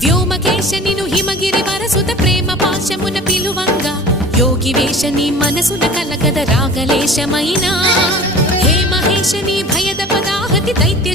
వ్యోమకేశనిను హిమగిరి వరసుత ప్రేమ పాశమున పిలువంగా యోగి వేషని మనసున కలగద రాగలేశమైనా హే మహేశని భయద పదాహతి దైత్య